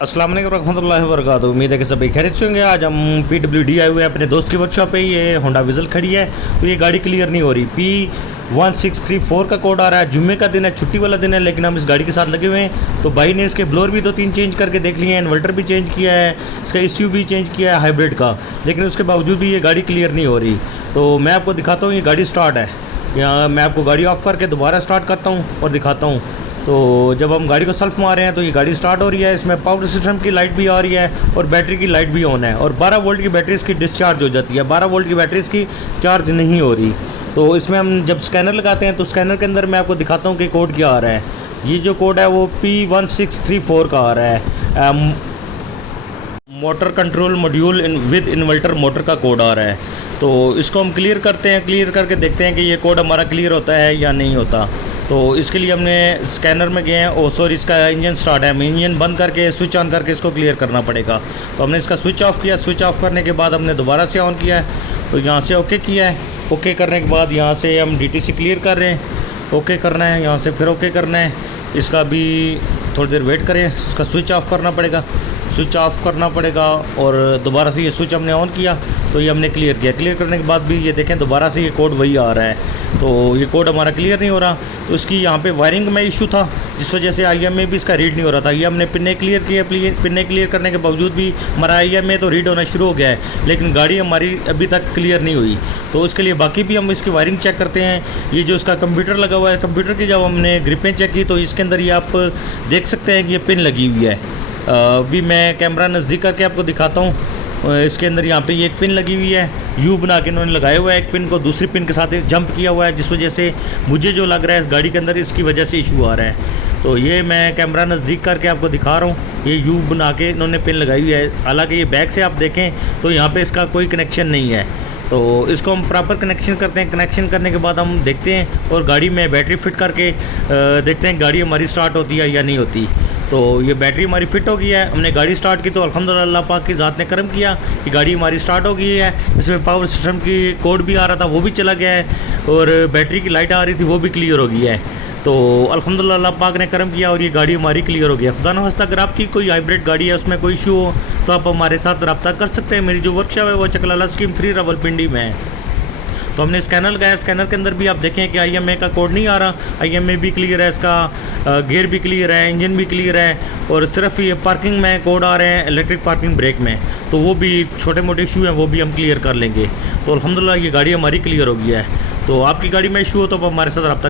अस्सलाम वालेकुम रहमतुल्लाहि व बरकातुहू। उम्मीद है कि सभी खैरियत से होंगे। आज हम PWD आए हुए हैं अपने दोस्त की वर्कशॉप पे। ये होंडा विज़ल खड़ी है तो ये गाड़ी क्लियर नहीं हो रही। P1634 का कोड आ रहा है। जुम्मे का दिन है, छुट्टी वाला दिन है, लेकिन हम इस गाड़ी के साथ लगे हुए हैं। तो भाई ने इसके ब्लोअर भी 2-3 चेंज करके देख लिए हैं, इन्वर्टर भी चेंज किया है, इसका ECU भी चेंज किया है हाइब्रिड का, लेकिन उसके बावजूद भी ये गाड़ी क्लियर नहीं हो रही। तो मैं आपको दिखाता हूँ, ये गाड़ी स्टार्ट है। यहाँ मैं आपको गाड़ी ऑफ़ करके दोबारा स्टार्ट करता हूँ और दिखाता हूँ। तो जब हम गाड़ी को सेल्फ मारे हैं तो ये गाड़ी स्टार्ट हो रही है। इसमें पावर सिस्टम की लाइट भी आ रही है और बैटरी की लाइट भी ऑन है, और 12 वोल्ट की बैटरी इसकी डिस्चार्ज हो जाती है। 12 वोल्ट की बैटरी इसकी चार्ज नहीं हो रही। तो इसमें हम जब स्कैनर लगाते हैं तो स्कैनर के अंदर मैं आपको दिखाता हूँ कि कोड क्या आ रहा है। ये जो कोड है वो P1634 का आ रहा है। Motor control module with inverter motor का कोड आ रहा है। तो इसको हम क्लियर करते हैं, क्लियर करके देखते हैं कि ये कोड हमारा क्लियर होता है या नहीं होता। तो इसके लिए हमने स्कैनर में गए हैं। सॉरी, इसका इंजन स्टार्ट है, हमें इंजन बंद करके स्विच ऑन करके इसको क्लियर करना पड़ेगा। तो हमने इसका स्विच ऑफ किया। स्विच ऑफ करने के बाद हमने दोबारा से ऑन किया है। तो यहाँ से ओके किया है। ओके करने के बाद यहाँ से हम DTC क्लियर कर रहे हैं। ओके करना है, यहाँ से फिर ओके करना है। इसका भी थोड़ी देर वेट करें, इसका स्विच ऑफ करना पड़ेगा, स्विच ऑफ करना पड़ेगा, और दोबारा से ये स्विच हमने ऑन किया तो ये हमने क्लियर किया। क्लियर करने के बाद भी ये देखें दोबारा से ये कोड वही आ रहा है। तो ये कोड हमारा क्लियर नहीं हो रहा। तो इसकी यहाँ पे वायरिंग में इशू था, जिस वजह से IMA भी इसका रीड नहीं हो रहा था। ये हमने पिन्ने क्लियर किया, पिन्ने क्लियर करने के बावजूद भी हमारा IMA तो रीड होना शुरू हो गया है, लेकिन गाड़ी हमारी अभी तक क्लियर नहीं हुई। तो इसके लिए बाकी भी हम इसकी वायरिंग चेक करते हैं। ये जो इसका कंप्यूटर लगा हुआ है, कंप्यूटर की जब हमने ग्रिपें चेक की तो इसके अंदर ये आप देख सकते हैं कि ये पिन लगी हुई है। अभी मैं कैमरा नज़दीक करके आपको दिखाता हूँ। इसके अंदर यहाँ पे ये एक पिन लगी हुई है, यू बना के इन्होंने लगाया हुआ है। एक पिन को दूसरी पिन के साथ जंप किया हुआ है, जिस वजह से मुझे जो लग रहा है इस गाड़ी के अंदर इसकी वजह से इशू आ रहा है। तो ये मैं कैमरा नज़दीक करके आपको दिखा रहा हूँ। ये यू बना के इन्होंने पिन लगाई हुई है। हालाँकि ये बैक से आप देखें तो यहाँ पर इसका कोई कनेक्शन नहीं है। तो इसको हम प्रॉपर कनेक्शन करते हैं। कनेक्शन करने के बाद हम देखते हैं और गाड़ी में बैटरी फिट करके देखते हैं गाड़ी हमारी स्टार्ट होती है या नहीं होती। तो ये बैटरी हमारी फिट हो गई है। हमने गाड़ी स्टार्ट की तो अल्हम्दुलिल्लाह अल्लाह पाक की ज़ात ने करम किया कि गाड़ी हमारी स्टार्ट हो गई है। इसमें पावर सिस्टम की कोड भी आ रहा था, वो भी चला गया है, और बैटरी की लाइट आ रही थी, वो भी क्लियर हो गई है। तो अल्हम्दुलिल्लाह अल्लाह पाक ने करम किया और ये गाड़ी हमारी क्लियर हो गई है। खुदा न खास्ता अगर आपकी कोई हाइब्रिड गाड़ी है, उसमें कोई इशू हो तो आप हमारे साथ रब्ता कर सकते हैं। मेरी जो वर्कशॉप है वो चकलाला स्कीम 3 रावलपिंडी में है। तो हमने स्कैनर लगाया। स्कैनर के अंदर भी आप देखें कि IMA का कोड नहीं आ रहा। IMA भी क्लियर है, इसका गियर भी क्लियर है, इंजन भी क्लियर है, और सिर्फ ये पार्किंग में कोड आ रहे हैं, इलेक्ट्रिक पार्किंग ब्रेक में। तो वो भी छोटे मोटे इशू हैं, वो भी हम क्लियर कर लेंगे। तो अल्हम्दुलिल्लाह ये गाड़ी हमारी क्लियर हो गई है। तो आपकी गाड़ी में इशू हो तो आप हमारे साथ रब्ता